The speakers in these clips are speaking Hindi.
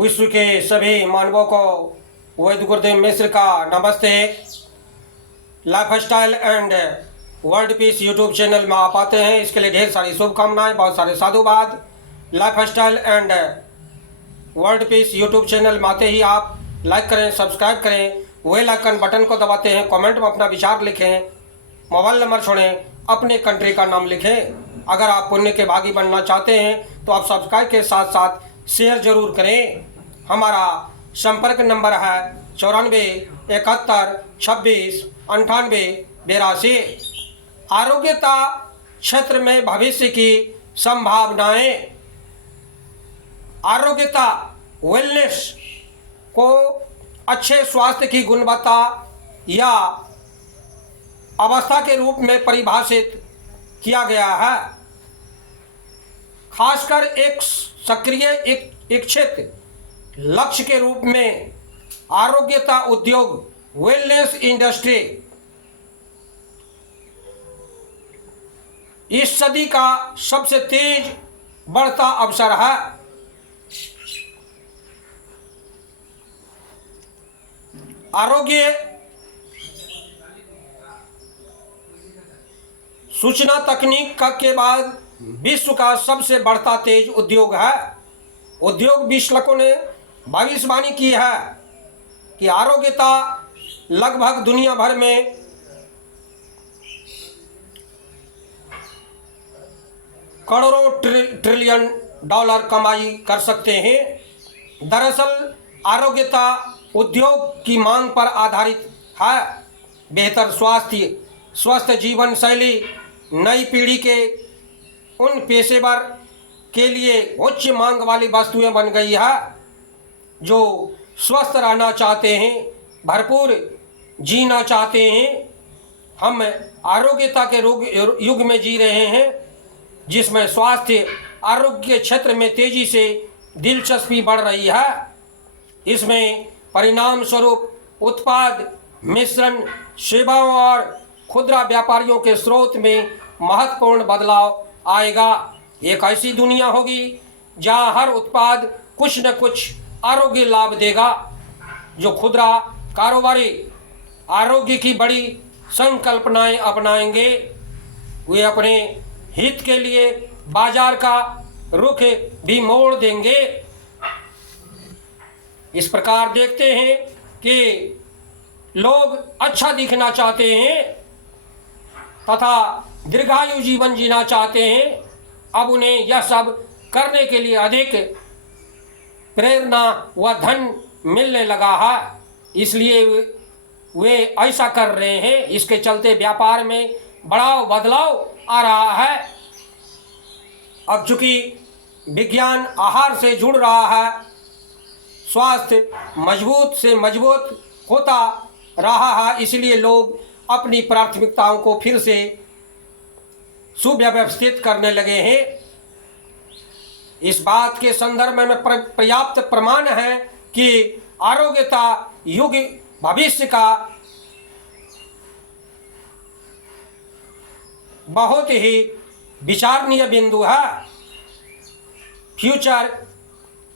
विश्व के सभी मानवों को वैद्य गुरुदेव मिश्र का नमस्ते। Life style and world peace YouTube channel में आप आते हैं, इसके लिए ढेर सारी शुभकामनाएं, बहुत सारे साधुवाद। Life style and world peace YouTube channel में आते ही आप लाइक करें, सब्सक्राइब करें, वेल आइकन बटन को दबाते हैं, कमेंट में अपना विचार लिखें, मोबाइल नंबर छोड़ें, अपने कंट्री का नाम लिखें। अगर आप पुण्य के भागी बनना चाहते हैं तो आप सब्सक्राइब के साथ साथ शेयर जरूर करें। हमारा संपर्क नंबर है 94 71 26 98 82। आरोग्यता क्षेत्र में भविष्य की संभावनाएं। आरोग्यता वेलनेस को अच्छे स्वास्थ्य की गुणवत्ता या अवस्था के रूप में परिभाषित किया गया है, खासकर एक सक्रिय इच्छित लक्ष्य के रूप में। आरोग्यता उद्योग वेलनेस इंडस्ट्री इस सदी का सबसे तेज बढ़ता अवसर है। आरोग्य सूचना तकनीक के बाद विश्व का सबसे बढ़ता तेज उद्योग है। उद्योग विश्लेषकों ने भविष्यवाणी की है कि आरोग्यता लगभग दुनिया भर में करोड़ों ट्रिलियन डॉलर कमाई कर सकते हैं। दरअसल आरोग्यता उद्योग की मांग पर आधारित है। बेहतर स्वास्थ्य, स्वस्थ जीवन शैली नई पीढ़ी के उन पेशेवर के लिए उच्च मांग वाली वस्तुएं बन गई है जो स्वस्थ रहना चाहते हैं, भरपूर जीना चाहते हैं। हम आरोग्यता के युग में जी रहे हैं जिसमें स्वास्थ्य आरोग्य क्षेत्र में तेजी से दिलचस्पी बढ़ रही है। इसमें परिणाम स्वरूप उत्पाद मिश्रण, सेवाओं और खुदरा व्यापारियों के स्रोत में महत्वपूर्ण बदलाव आएगा। एक ऐसी दुनिया होगी जहां हर उत्पाद कुछ न कुछ आरोग्य लाभ देगा। जो खुदरा कारोबारी आरोग्य की बड़ी संकल्पनाएं अपनाएंगे वे अपने हित के लिए बाजार का रुख भी मोड़ देंगे। इस प्रकार देखते हैं कि लोग अच्छा दिखना चाहते हैं तथा दीर्घायु जीवन जीना चाहते हैं। अब उन्हें यह सब करने के लिए अधिक प्रेरणा व धन मिलने लगा है, इसलिए वे ऐसा कर रहे हैं। इसके चलते व्यापार में बड़ा बदलाव आ रहा है। अब चूंकि विज्ञान आहार से जुड़ रहा है, स्वास्थ्य मजबूत से मजबूत होता रहा है, इसलिए लोग अपनी प्राथमिकताओं को फिर से सुव्यवस्थित करने लगे हैं। इस बात के संदर्भ में पर्याप्त प्रमाण है कि आरोग्यता युग भविष्य का बहुत ही विचारणीय बिंदु है। फ्यूचर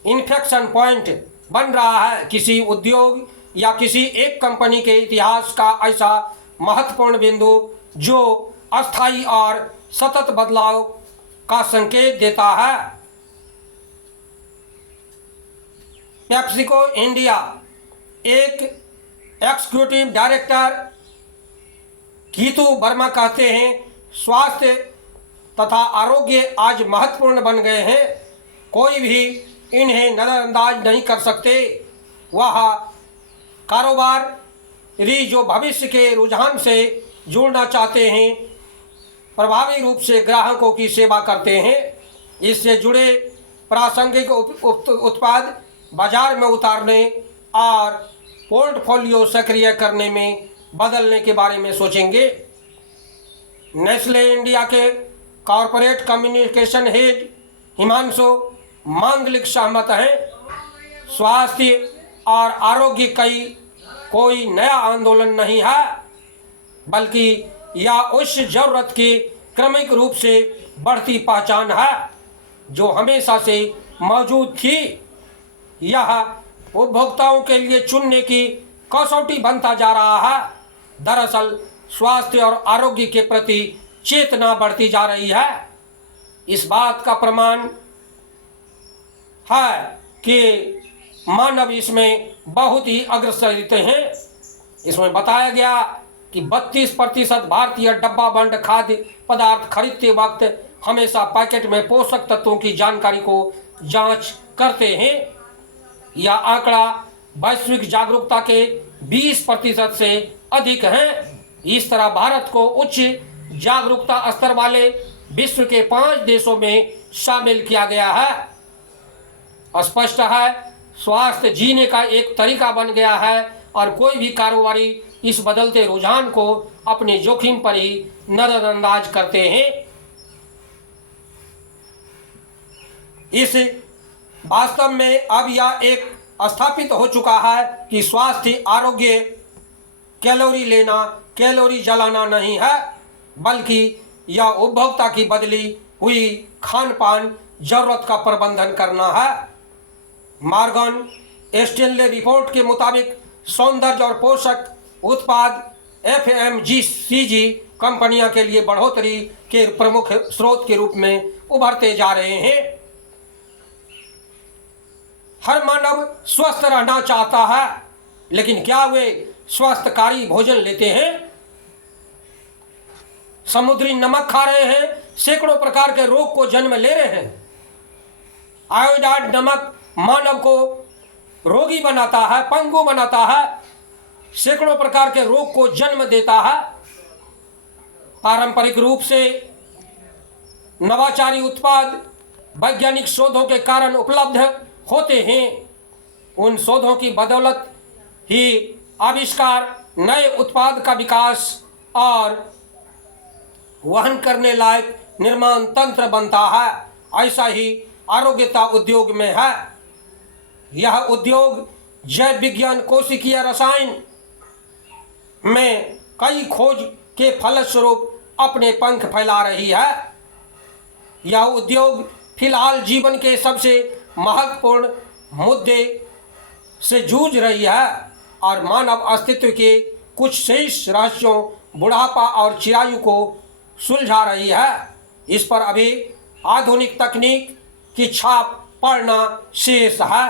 इन्फेक्शन पॉइंट बन रहा है। किसी उद्योग या किसी एक कंपनी के इतिहास का ऐसा महत्वपूर्ण बिंदु जो अस्थायी और सतत बदलाव का संकेत देता है। पेप्सिको इंडिया एक एग्जीक्यूटिव डायरेक्टर गीतू वर्मा कहते हैं, स्वास्थ्य तथा आरोग्य आज महत्वपूर्ण बन गए हैं। कोई भी इन्हें नज़रअंदाज नहीं कर सकते। वह कारोबारी जो भविष्य के रुझान से जुड़ना चाहते हैं प्रभावी रूप से ग्राहकों की सेवा करते हैं। इससे जुड़े प्रासंगिक उत्पाद बाजार में उतारने और पोर्टफोलियो सक्रिय करने में बदलने के बारे में सोचेंगे। नेस्ले इंडिया के कॉरपोरेट कम्युनिकेशन हेड हिमांशु मांगलिक सहमत हैं। स्वास्थ्य और आरोग्य कोई नया आंदोलन नहीं है, बल्कि यह उस जरूरत की क्रमिक रूप से बढ़ती पहचान है जो हमेशा से मौजूद थी। यह उपभोक्ताओं के लिए चुनने की कसौटी बनता जा रहा है। दरअसल स्वास्थ्य और आरोग्य के प्रति चेतना बढ़ती जा रही है। इस बात का प्रमाण है कि मानव इसमें बहुत ही अग्रसर हैं। इसमें बताया गया कि 32% भारतीय डब्बा बंद खाद्य पदार्थ खरीदते वक्त हमेशा पैकेट में पोषक तत्वों की जानकारी को जांच करते हैं। यह आंकड़ा वैश्विक जागरूकता के 20% से अधिक है। इस तरह भारत को उच्च जागरूकता स्तर वाले विश्व के 5 देशों में शामिल किया गया है। स्पष्ट है, स्वास्थ्य जीने का एक तरीका बन गया है और कोई भी कारोबारी इस बदलते रुझान को अपने जोखिम पर ही नजरअंदाज करते हैं। इस वास्तव में अब यह एक स्थापित हो चुका है कि स्वास्थ्य आरोग्य कैलोरी लेना, कैलोरी जलाना नहीं है, बल्कि यह उपभोक्ता की बदली हुई खान पान जरूरत का प्रबंधन करना है। मॉर्गन स्टैनले रिपोर्ट के मुताबिक सौंदर्य और पोषक उत्पाद FMCG कंपनियों के लिए बढ़ोतरी के प्रमुख स्रोत के रूप में उभरते जा रहे हैं। हर मानव स्वस्थ रहना चाहता है, लेकिन क्या वे स्वस्थकारी भोजन लेते हैं? समुद्री नमक खा रहे हैं, सैकड़ों प्रकार के रोग को जन्म ले रहे हैं। आयोडाइड नमक मानव को रोगी बनाता है, पंगु बनाता है, सैकड़ों प्रकार के रोग को जन्म देता है। पारंपरिक रूप से नवाचारी उत्पाद वैज्ञानिक शोधों के कारण उपलब्ध होते हैं। उन शोधों की बदौलत ही आविष्कार, नए उत्पाद का विकास और वहन करने लायक निर्माण तंत्र बनता है। ऐसा ही आरोग्यता उद्योग में है। यह उद्योग जैव विज्ञान, कोशिकीय रसायन में कई खोज के फलस्वरूप अपने पंख फैला रही है। यह उद्योग फिलहाल जीवन के सबसे महत्वपूर्ण मुद्दे से जूझ रही है और मानव अस्तित्व के कुछ शेष रहस्यों, बुढ़ापा और चिरायु को सुलझा रही है। इस पर अभी आधुनिक तकनीक की छाप पड़ना शेष है।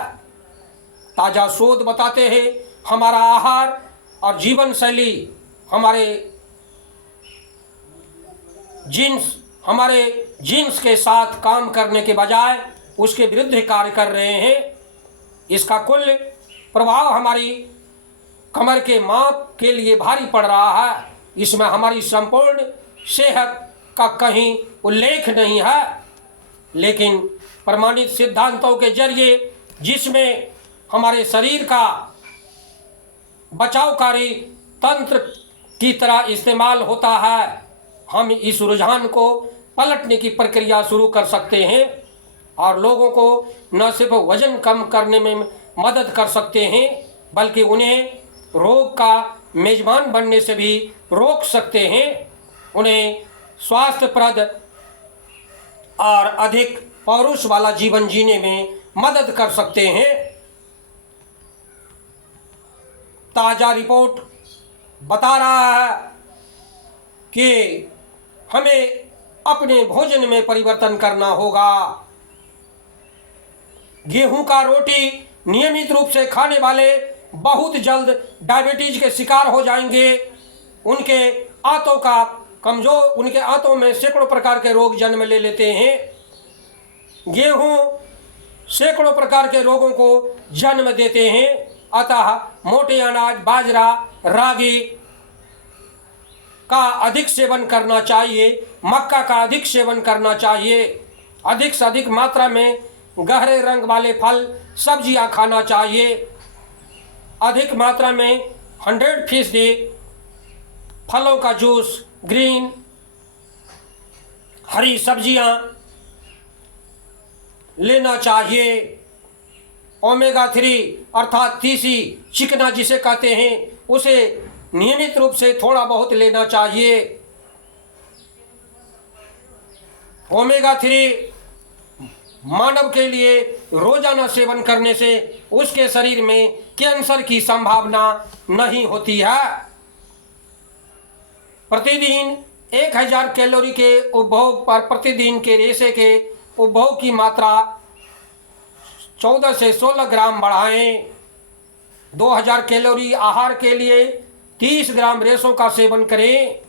ताज़ा शोध बताते हैं हमारा आहार और जीवन शैली हमारे जीन्स के साथ काम करने के बजाय उसके विरुद्ध कार्य कर रहे हैं। इसका कुल प्रभाव हमारी कमर के माप के लिए भारी पड़ रहा है। इसमें हमारी संपूर्ण सेहत का कहीं उल्लेख नहीं है, लेकिन प्रमाणित सिद्धांतों के जरिए जिसमें हमारे शरीर का बचावकारी तंत्र की तरह इस्तेमाल होता है, हम इस रुझान को पलटने की प्रक्रिया शुरू कर सकते हैं और लोगों को न सिर्फ वजन कम करने में मदद कर सकते हैं, बल्कि उन्हें रोग का मेजबान बनने से भी रोक सकते हैं। उन्हें स्वास्थ्यप्रद और अधिक पौरुष वाला जीवन जीने में मदद कर सकते हैं। ताज़ा रिपोर्ट बता रहा है कि हमें अपने भोजन में परिवर्तन करना होगा। गेहूं का रोटी नियमित रूप से खाने वाले बहुत जल्द डायबिटीज के शिकार हो जाएंगे। उनके आंतों में सैकड़ों प्रकार के रोग जन्म ले लेते हैं। गेहूं सैकड़ों प्रकार के रोगों को जन्म देते हैं। अतः मोटे अनाज, बाजरा, रागी का अधिक सेवन करना चाहिए, मक्का का अधिक सेवन करना चाहिए। अधिक से अधिक मात्रा में गहरे रंग वाले फल, सब्जियां खाना चाहिए। अधिक मात्रा में 100% फलों का जूस, ग्रीन, हरी सब्जियां लेना चाहिए। ओमेगा 3 अर्थात तीसी, चिकना जिसे कहते हैं, उसे नियमित रूप से थोड़ा बहुत लेना चाहिए। ओमेगा 3 मानव के लिए रोजाना सेवन करने से उसके शरीर में कैंसर की संभावना नहीं होती है। प्रतिदिन 1000 कैलोरी के उपभोग पर प्रतिदिन के रेशे के उपभोग की मात्रा 14 से 16 ग्राम बढ़ाएं। 2000 कैलोरी आहार के लिए 30 ग्राम रेशों का सेवन करें।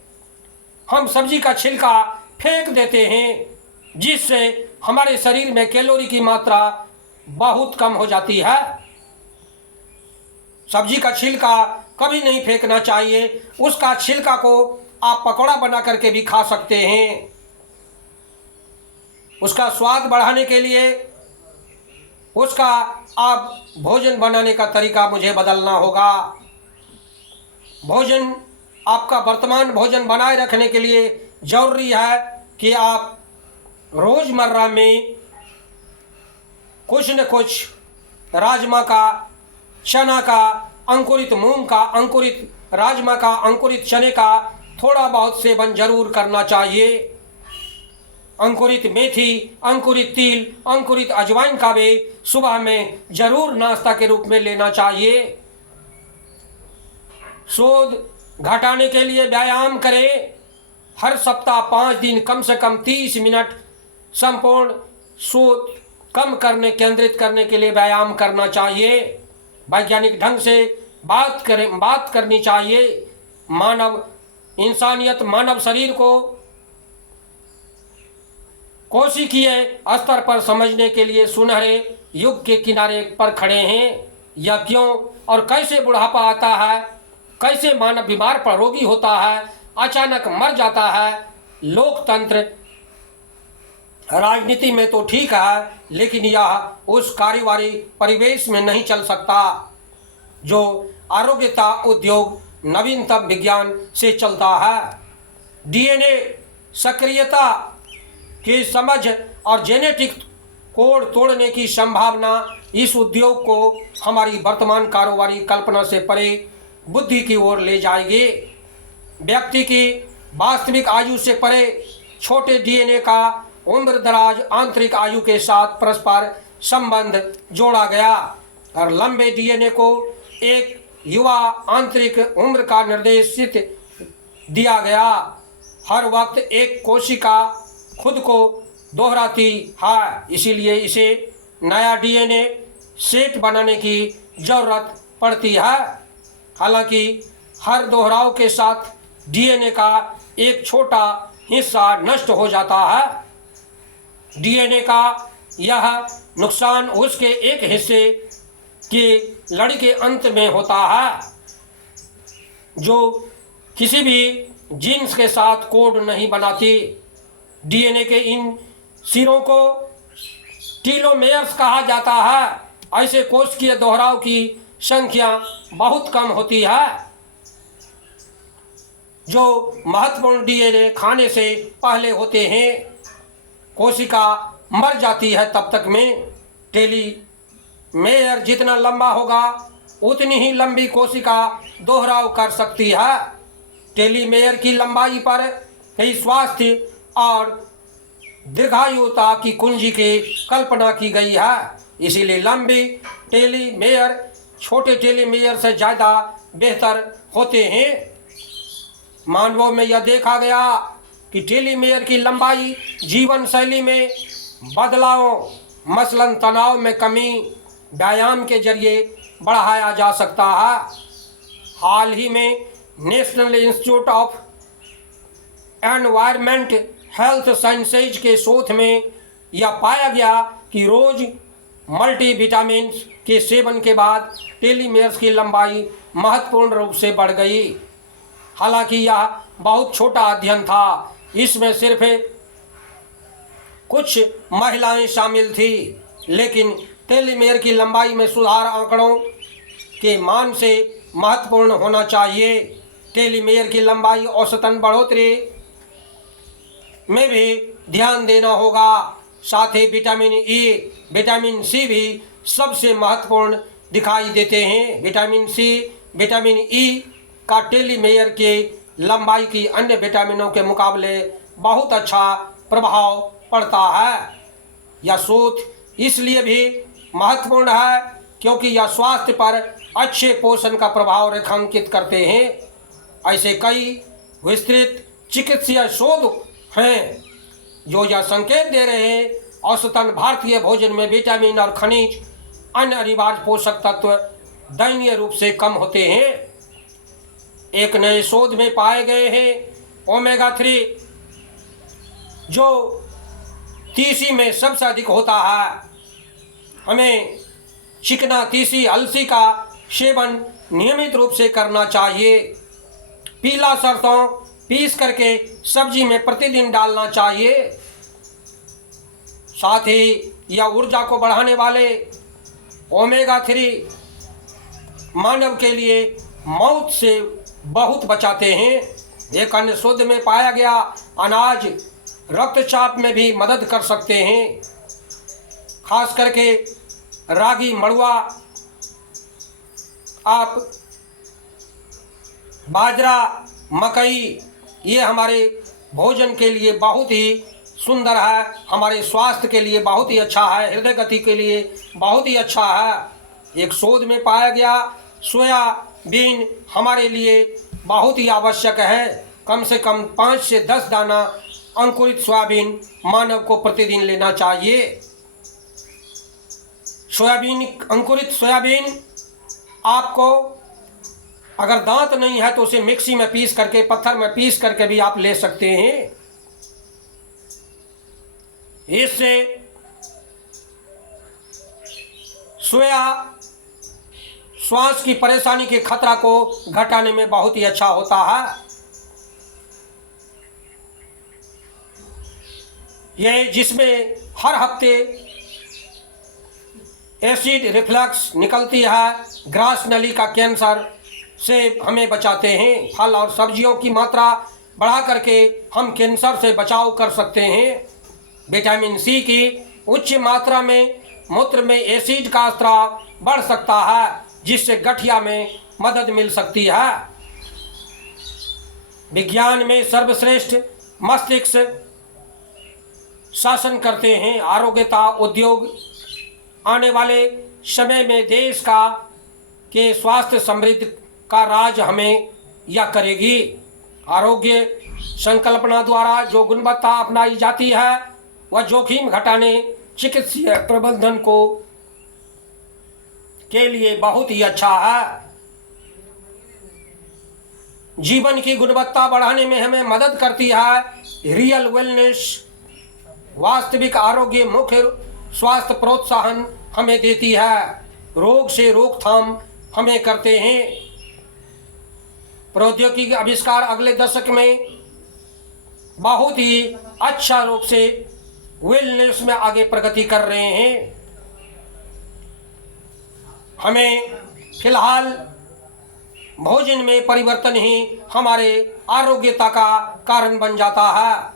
हम सब्जी का छिलका फेंक देते हैं जिससे हमारे शरीर में कैलोरी की मात्रा बहुत कम हो जाती है। सब्जी का छिलका कभी नहीं फेंकना चाहिए। उसका छिलका को आप पकौड़ा बना करके भी खा सकते हैं। उसका स्वाद बढ़ाने के लिए उसका आप भोजन बनाने का तरीका मुझे बदलना होगा। भोजन आपका वर्तमान भोजन बनाए रखने के लिए जरूरी है कि आप रोज़मर्रा में कुछ न कुछ राजमा का, चना का, अंकुरित मूंग का, अंकुरित राजमा का, अंकुरित चने का थोड़ा बहुत सेवन जरूर करना चाहिए। अंकुरित मेथी, अंकुरित तिल, अंकुरित अजवाइन का भी सुबह में जरूर नाश्ता के रूप में लेना चाहिए। शोध घटाने के लिए व्यायाम करें। हर सप्ताह 5 दिन कम से कम 30 मिनट संपूर्ण शोध कम करने, केंद्रित करने के लिए व्यायाम करना चाहिए। वैज्ञानिक ढंग से बात करनी चाहिए। इंसानियत मानव शरीर को कोशिकीय स्तर पर समझने के लिए सुनहरे युग के किनारे पर खड़े हैं। यह क्यों और कैसे बुढ़ापा आता है, कैसे मानव बीमार पर रोगी होता है, अचानक मर जाता है। लोकतंत्र राजनीति में तो ठीक है, लेकिन यह उस कार्यवाही परिवेश में नहीं चल सकता जो आरोग्यता उद्योग नवीनतम विज्ञान से चलता है। डीएनए सक्रियता की समझ और जेनेटिक कोड तोड़ने की संभावना इस उद्योग को हमारी वर्तमान कारोबारी कल्पना से परे बुद्धि की ओर ले जाएगी। व्यक्ति की वास्तविक आयु से परे छोटे डीएनए का उम्र दराज आंतरिक आयु के साथ परस्पर संबंध जोड़ा गया और लंबे डीएनए को एक युवा आंतरिक उम्र का निर्देशित दिया गया। हर वक्त एक कोशिका खुद को दोहराती है, इसीलिए इसे नया डीएनए सेट बनाने की जरूरत पड़ती है। हालांकि हर दोहराव के साथ डीएनए का एक छोटा हिस्सा नष्ट हो जाता है। डीएनए का यह नुकसान उसके एक हिस्से की लड़ी के अंत में होता है जो किसी भी जीन्स के साथ कोड नहीं बनाती। डीएनए के इन सिरों को टीलोमेयर्स कहा जाता है। ऐसे कोशिकीय दोहराव की संख्या बहुत कम होती है जो महत्वपूर्ण डीएनए खाने से पहले होते हैं। कोशिका मर जाती है तब तक में टेलीमेयर जितना लंबा होगा उतनी ही लंबी कोशिका दोहराव कर सकती है। टेलीमेयर की लंबाई पर ही स्वास्थ्य और दीर्घायुता की कुंजी की कल्पना की गई है। इसीलिए लंबी टेलीमेयर छोटे टेलीमेयर से ज़्यादा बेहतर होते हैं। मानवों में यह देखा गया कि टेलीमेयर की लंबाई जीवन शैली में बदलाव, मसलन तनाव में कमी, व्यायाम के जरिए बढ़ाया जा सकता है। हाल ही में national institute of environment health sciences के शोध में यह पाया गया कि रोज मल्टीविटामिन के सेवन के बाद टेलीमेयर्स की लंबाई महत्वपूर्ण रूप से बढ़ गई। हालांकि यह बहुत छोटा अध्ययन था, इसमें सिर्फ कुछ महिलाएं शामिल थी, लेकिन टेलीमेयर की लंबाई में सुधार आंकड़ों के मान से महत्वपूर्ण होना चाहिए। टेलीमेयर की लंबाई औसतन बढ़ोतरी में भी ध्यान देना होगा। साथ ही विटामिन ई, विटामिन सी भी सबसे महत्वपूर्ण दिखाई देते हैं। विटामिन सी, विटामिन ई का टेलीमेयर के लंबाई की अन्य विटामिनों के मुकाबले बहुत अच्छा प्रभाव पड़ता है। यह शोध इसलिए भी महत्वपूर्ण है क्योंकि यह स्वास्थ्य पर अच्छे पोषण का प्रभाव रेखांकित करते हैं। ऐसे कई विस्तृत चिकित्सीय शोध हैं जो यह संकेत दे रहे हैं औसतन भारतीय भोजन में विटामिन और खनिज अन्य अनिवार्य पोषक तत्व दयनीय रूप से कम होते हैं। एक नए शोध में पाए गए हैं ओमेगा 3 जो तीसी में सबसे अधिक होता है। हमें चिकना तीसी अलसी का सेवन नियमित रूप से करना चाहिए। पीला सरसों पीस करके सब्जी में प्रतिदिन डालना चाहिए। साथ ही यह ऊर्जा को बढ़ाने वाले ओमेगा 3 मानव के लिए मौत से बहुत बचाते हैं। एक अन्य शोध में पाया गया अनाज रक्तचाप में भी मदद कर सकते हैं। खास करके रागी मड़ुआ, आप बाजरा, मकई, ये हमारे भोजन के लिए बहुत ही सुंदर है, हमारे स्वास्थ्य के लिए बहुत ही अच्छा है, हृदय गति के लिए बहुत ही अच्छा है। एक शोध में पाया गया सोयाबीन हमारे लिए बहुत ही आवश्यक है। कम से कम 5 से 10 दाना अंकुरित सोयाबीन मानव को प्रतिदिन लेना चाहिए। अंकुरित सोयाबीन आपको अगर दांत नहीं है तो उसे मिक्सी में पीस करके, पत्थर में पीस करके भी आप ले सकते हैं। इससे सोया श्वास की परेशानी के खतरा को घटाने में बहुत ही अच्छा होता है। यह जिसमें हर हफ्ते एसिड रिफ्लक्स निकलती है, ग्रास नली का कैंसर से हमें बचाते हैं। फल और सब्जियों की मात्रा बढ़ा करके हम कैंसर से बचाव कर सकते हैं। विटामिन सी की उच्च मात्रा में मूत्र में एसिड का स्राव बढ़ सकता है जिससे गठिया में मदद मिल सकती है। विज्ञान में सर्वश्रेष्ठ मस्तिष्क शासन करते हैं। आरोग्यता उद्योग आने वाले समय में देश के स्वास्थ्य समृद्धि का राज हमें यह करेगी। आरोग्य संकल्पना द्वारा जो गुणवत्ता अपनाई जाती है वह जोखिम घटाने चिकित्सीय प्रबंधन के लिए बहुत ही अच्छा है। जीवन की गुणवत्ता बढ़ाने में हमें मदद करती है। रियल वेलनेस वास्तविक आरोग्य मुख्य स्वास्थ्य प्रोत्साहन हमें देती है। रोग से रोकथाम हमें करते हैं। प्रौद्योगिकी आविष्कार अगले दशक में बहुत ही अच्छा रूप से वेलनेस में आगे प्रगति कर रहे हैं। हमें फिलहाल भोजन में परिवर्तन ही हमारे आरोग्यता का कारण बन जाता है।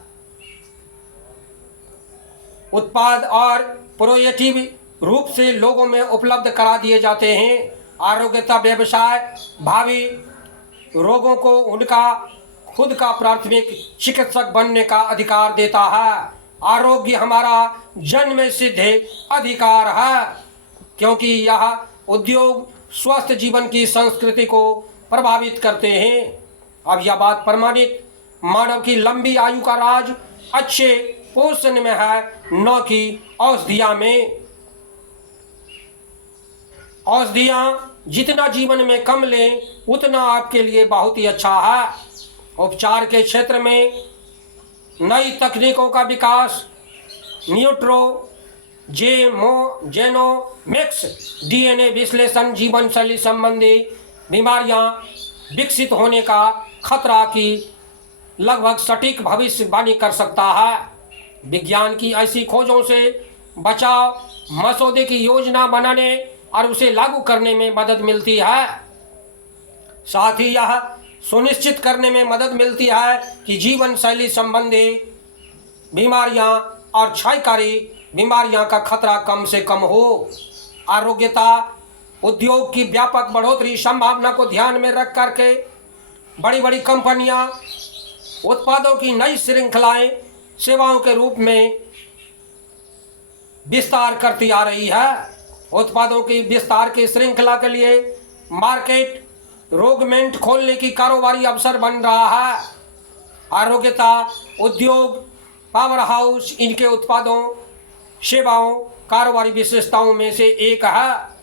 उत्पाद और प्रोएक्टिव रूप से लोगों में उपलब्ध करा दिए जाते हैं। आरोग्यता व्यवसाय भावी रोगों को उनका खुद का प्राथमिक चिकित्सक बनने का अधिकार देता है। आरोग्य हमारा जन्म सिद्ध अधिकार है क्योंकि यह उद्योग स्वस्थ जीवन की संस्कृति को प्रभावित करते हैं। अब यह बात प्रमाणित मानव की लंबी आयु का राज अच्छे पोषण में है, न कि औषधियाँ में। औषधियाँ जितना जीवन में कम लें उतना आपके लिए बहुत ही अच्छा है। उपचार के क्षेत्र में नई तकनीकों का विकास, जेनोमिक्स, डीएनए विश्लेषण, जीवन शैली संबंधी बीमारियां विकसित होने का खतरा की लगभग सटीक भविष्यवाणी कर सकता है। विज्ञान की ऐसी खोजों से बचाव मसौदे की योजना बनाने और उसे लागू करने में मदद मिलती है। साथ ही यह सुनिश्चित करने में मदद मिलती है कि जीवन शैली संबंधी बीमारियां और क्षयकारी बीमारियां का खतरा कम से कम हो। आरोग्यता उद्योग की व्यापक बढ़ोतरी संभावना को ध्यान में रख करके बड़ी बड़ी कंपनियां उत्पादों की नई श्रृंखलाएं सेवाओं के रूप में विस्तार करती आ रही है। उत्पादों की विस्तार की श्रृंखला के लिए मार्केट रोगमेंट खोलने की कारोबारी अवसर बन रहा है। आरोग्यता उद्योग पावर हाउस इनके उत्पादों सेवाओं कारोबारी विशेषताओं में से एक है।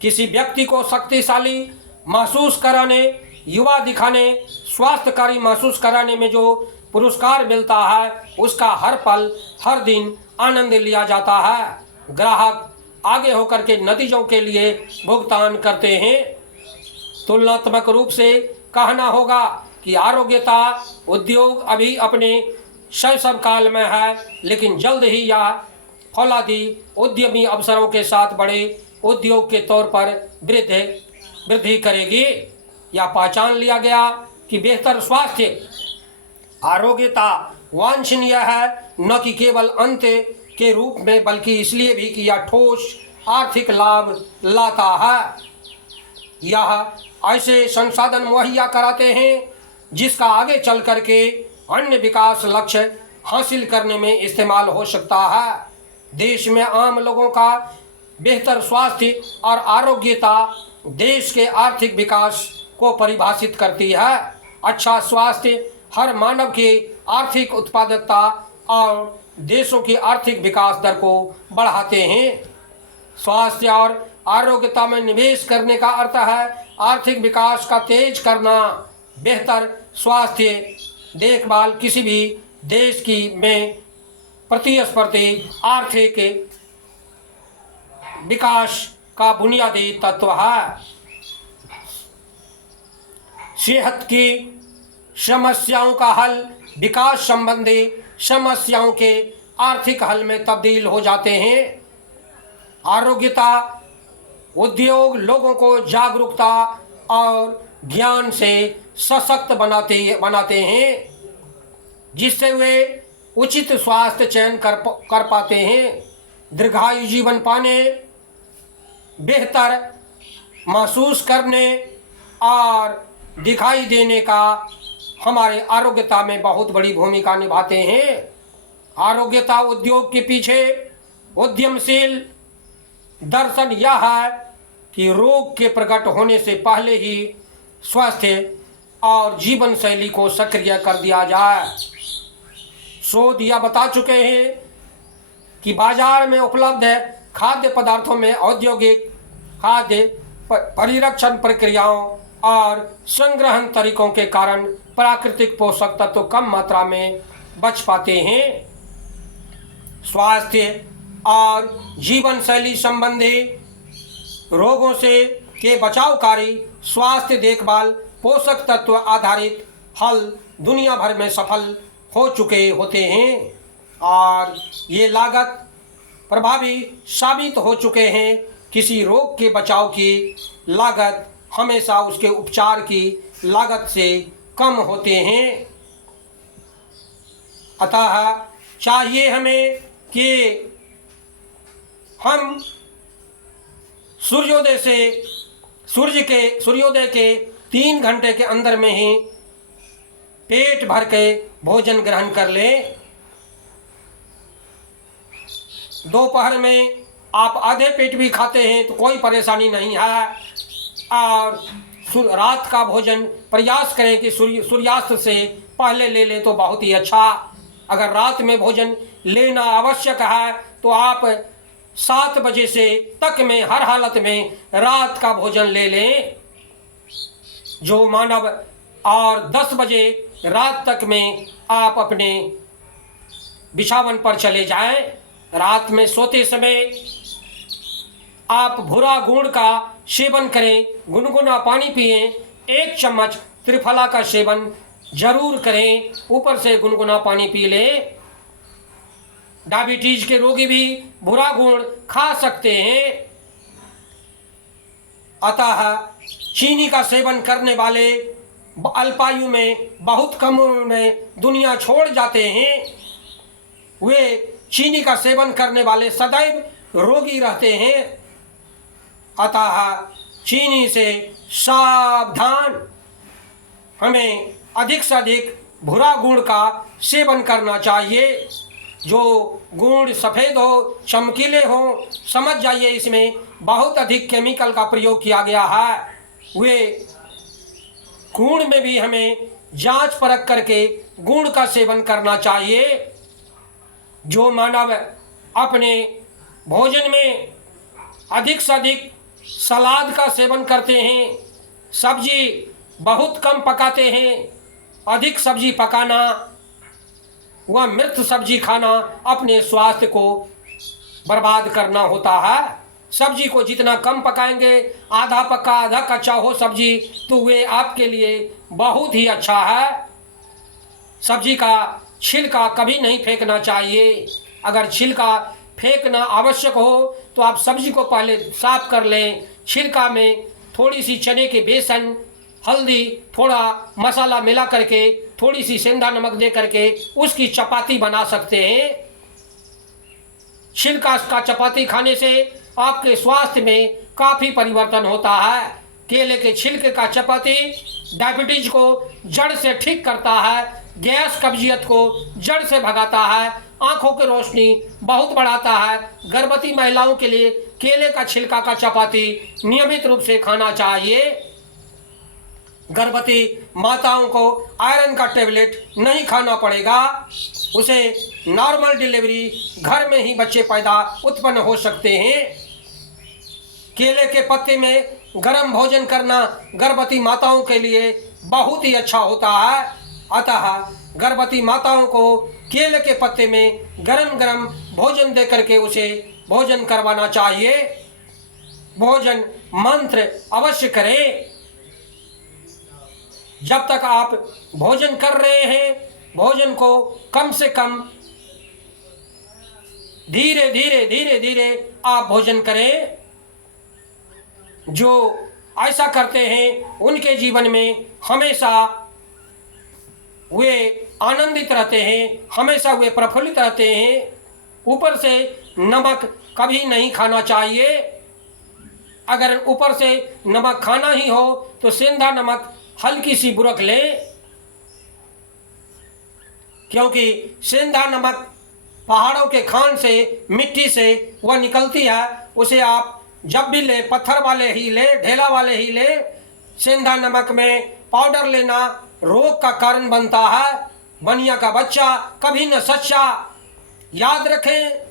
किसी व्यक्ति को शक्तिशाली महसूस कराने, युवा दिखाने, स्वास्थ्यकारी महसूस कराने में जो पुरस्कार मिलता है उसका हर पल हर दिन आनंद लिया जाता है। ग्राहक आगे होकर के नतीजों के लिए भुगतान करते हैं। तुलनात्मक रूप से कहना होगा कि आरोग्यता उद्योग अभी अपने शैशव काल में है, लेकिन जल्द ही यह फौलादी उद्यमी अवसरों के साथ बड़े उद्योग के तौर पर वृद्धि करेगी। यह पहचान लिया गया कि बेहतर स्वास्थ्य आरोग्यता वांछनीय है, न कि केवल अंत के रूप में, बल्कि इसलिए भी कि यह ठोस आर्थिक लाभ लाता है। यह ऐसे संसाधन मुहैया कराते हैं जिसका आगे चल करके अन्य विकास लक्ष्य हासिल करने में इस्तेमाल हो सकता है। देश में आम लोगों का बेहतर स्वास्थ्य और आरोग्यता देश के आर्थिक विकास को परिभाषित करती है। अच्छा स्वास्थ्य हर मानव की आर्थिक उत्पादकता और देशों की आर्थिक विकास दर को बढ़ाते हैं। स्वास्थ्य और आरोग्यता में निवेश करने का अर्थ है आर्थिक विकास का तेज करना। बेहतर स्वास्थ्य देखभाल किसी भी देश की में प्रतिस्पर्धी आर्थिक विकास का बुनियादी तत्व है। सेहत की समस्याओं का हल विकास संबंधी समस्याओं के आर्थिक हल में तब्दील हो जाते हैं। आरोग्यता उद्योग लोगों को जागरूकता और ज्ञान से सशक्त बनाते हैं, जिससे वे उचित स्वास्थ्य चयन कर पाते हैं। दीर्घायु जीवन पाने, बेहतर महसूस करने और दिखाई देने का हमारे आरोग्यता में बहुत बड़ी भूमिका निभाते हैं। आरोग्यता उद्योग के पीछे उद्यमशील दर्शन यह है कि रोग के प्रकट होने से पहले ही स्वास्थ्य और जीवन शैली को सक्रिय कर दिया जाए। शोध यह बता चुके हैं कि बाजार में उपलब्ध खाद्य पदार्थों में औद्योगिक खाद्य परिरक्षण प्रक्रियाओं और संग्रहण तरीकों के कारण प्राकृतिक पोषक तत्व कम मात्रा में बच पाते हैं। स्वास्थ्य और जीवन शैली संबंधी रोगों से के बचावकारी स्वास्थ्य देखभाल पोषक तत्व आधारित हल दुनिया भर में सफल हो चुके होते हैं और ये लागत प्रभावी साबित हो चुके हैं। किसी रोग के बचाव की लागत हमेशा उसके उपचार की लागत से कम होते हैं। अतः चाहिए हमें कि हम सूर्योदय के 3 घंटे के अंदर में ही पेट भर के भोजन ग्रहण कर लें। दोपहर में आप आधे पेट भी खाते हैं तो कोई परेशानी नहीं है और रात का भोजन प्रयास करें कि सूर्यास्त से पहले ले लें तो बहुत ही अच्छा। अगर रात में भोजन लेना आवश्यक है तो आप 7 बजे से तक में हर हालत में रात का भोजन ले लें जो मानव, और 10 बजे रात तक में आप अपने बिछावन पर चले जाएं। रात में सोते समय आप भूरा गुड़ का सेवन करें, गुनगुना पानी पिएं, 1 चम्मच त्रिफला का सेवन जरूर करें, ऊपर से गुनगुना पानी पी लें। डायबिटीज के रोगी भी भूरा गुड़ खा सकते हैं। अतः चीनी का सेवन करने वाले अल्पायु में बहुत कम उम्र में दुनिया छोड़ जाते हैं। वे चीनी का सेवन करने वाले सदैव रोगी रहते हैं। अतः चीनी से सावधान, हमें अधिक से अधिक भूरा गुड़ का सेवन करना चाहिए। जो गुण सफ़ेद हो, चमकीले हो, समझ जाइए इसमें बहुत अधिक केमिकल का प्रयोग किया गया है। वे गुण में भी हमें जांच परख करके गुण का सेवन करना चाहिए। जो मानव अपने भोजन में अधिक से अधिक सलाद का सेवन करते हैं, सब्जी बहुत कम पकाते हैं, अधिक सब्जी पकाना वह मृत सब्जी खाना अपने स्वास्थ्य को बर्बाद करना होता है। सब्जी को जितना कम पकाएंगे, आधा पका आधा कच्चा हो सब्जी, तो वे आपके लिए बहुत ही अच्छा है। सब्जी का छिलका कभी नहीं फेंकना चाहिए। अगर छिलका फेंकना आवश्यक हो तो आप सब्जी को पहले साफ कर लें। छिलका में थोड़ी सी चने के बेसन, हल्दी, थोड़ा मसाला मिला करके, थोड़ी सी सेंधा नमक दे करके उसकी चपाती बना सकते हैं। छिलका का चपाती खाने से आपके स्वास्थ्य में काफ़ी परिवर्तन होता है। केले के छिलके का चपाती डायबिटीज को जड़ से ठीक करता है, गैस कब्जियत को जड़ से भगाता है, आंखों की रोशनी बहुत बढ़ाता है। गर्भवती महिलाओं के लिए केले का छिलका का चपाती नियमित रूप से खाना चाहिए। गर्भवती माताओं को आयरन का टेबलेट नहीं खाना पड़ेगा, उसे नॉर्मल डिलीवरी घर में ही बच्चे पैदा उत्पन्न हो सकते हैं। केले के पत्ते में गर्म भोजन करना गर्भवती माताओं के लिए बहुत ही अच्छा होता है। अतः गर्भवती माताओं को केले के पत्ते में गरम गरम भोजन दे करके उसे भोजन करवाना चाहिए। भोजन मंत्र अवश्य करें। जब तक आप भोजन कर रहे हैं, भोजन को कम से कम धीरे धीरे धीरे धीरे आप भोजन करें। जो ऐसा करते हैं उनके जीवन में हमेशा वे आनंदित रहते हैं, हमेशा वे प्रफुल्लित रहते हैं। ऊपर से नमक कभी नहीं खाना चाहिए। अगर ऊपर से नमक खाना ही हो तो सेंधा नमक हल्की सी बुरक लें, क्योंकि सेंधा नमक पहाड़ों के खान से, मिट्टी से वह निकलती है। उसे आप जब भी ले, पत्थर वाले ही ले, ढेला वाले ही ले। सेंधा नमक में पाउडर लेना रोग का कारण बनता है। बनिया का बच्चा कभी न सच्चा। याद रखें,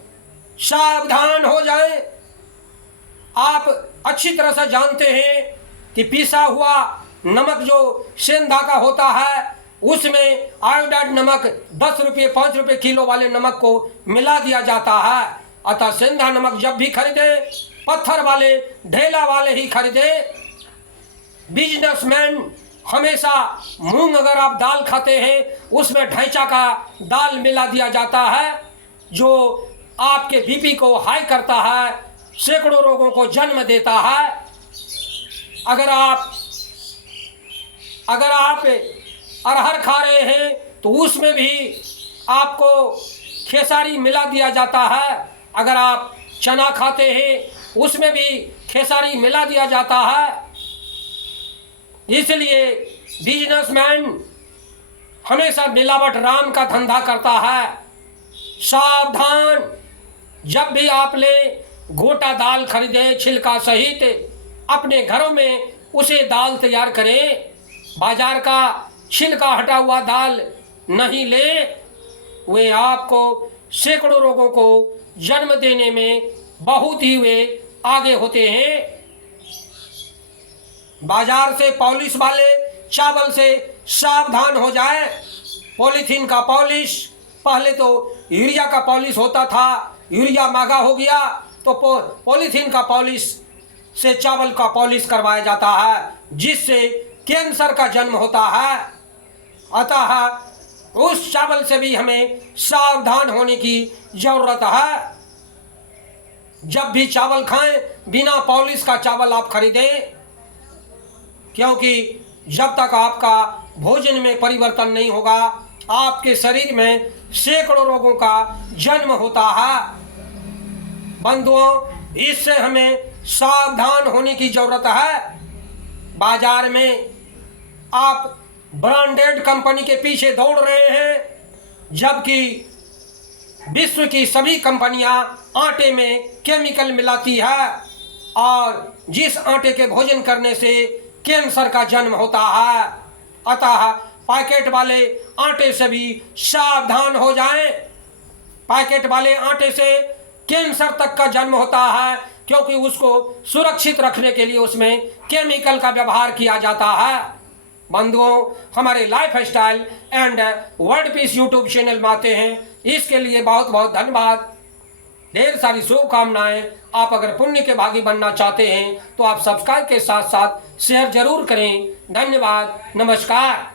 सावधान हो जाएं। आप अच्छी तरह से जानते हैं कि पिसा हुआ नमक जो सेंधा का होता है उसमें आयोडाइड नमक 10 रुपये 5 रुपये किलो वाले नमक को मिला दिया जाता है। अतः सेंधा नमक जब भी खरीदे पत्थर वाले, ढेला वाले ही खरीदे। बिजनेसमैन हमेशा मूंग, अगर आप दाल खाते हैं उसमें ढैंचा का दाल मिला दिया जाता है, जो आपके बीपी को हाई करता है, सैकड़ों रोगों को जन्म देता है। अगर आप अरहर खा रहे हैं तो उसमें भी आपको खेसारी मिला दिया जाता है। अगर आप चना खाते हैं उसमें भी खेसारी मिला दिया जाता है। इसलिए बिजनेसमैन हमेशा मिलावट राम का धंधा करता है। सावधान, जब भी आप ले गोटा दाल खरीदें छिलका सहित, अपने घरों में उसे दाल तैयार करें। बाजार का छिलका हटा हुआ दाल नहीं ले, वे आपको सैकड़ों रोगों को जन्म देने में बहुत ही वे आगे होते हैं। बाजार से पॉलिश वाले चावल से सावधान हो जाए। पॉलीथीन का पॉलिश, पहले तो यूरिया का पॉलिश होता था, यूरिया महंगा हो गया तो पॉलीथीन का पॉलिश से चावल का पॉलिश करवाया जाता है, जिससे कैंसर का जन्म होता है। अतः उस चावल से भी हमें सावधान होने की जरूरत है। जब भी चावल खाएं बिना पॉलिश का चावल आप खरीदें, क्योंकि जब तक आपका भोजन में परिवर्तन नहीं होगा आपके शरीर में सैकड़ों रोगों का जन्म होता है। बंधुओं, इससे हमें सावधान होने की जरूरत है। बाजार में आप ब्रांडेड कंपनी के पीछे दौड़ रहे हैं, जबकि विश्व की सभी कंपनियां आटे में केमिकल मिलाती है और जिस आटे के भोजन करने से कैंसर का जन्म होता है। अतः पैकेट वाले आटे से भी सावधान हो जाएं। पैकेट वाले आटे से कैंसर तक का जन्म होता है, क्योंकि उसको सुरक्षित रखने के लिए उसमें केमिकल का व्यवहार किया जाता है। बंधुओं, हमारे life style and world peace YouTube channel में आते हैं, इसके लिए बहुत बहुत धन्यवाद। ढेर सारी शुभकामनाएं। आप अगर पुण्य के भागी बनना चाहते हैं तो आप सब्सक्राइब के साथ साथ शेयर जरूर करें। धन्यवाद। नमस्कार।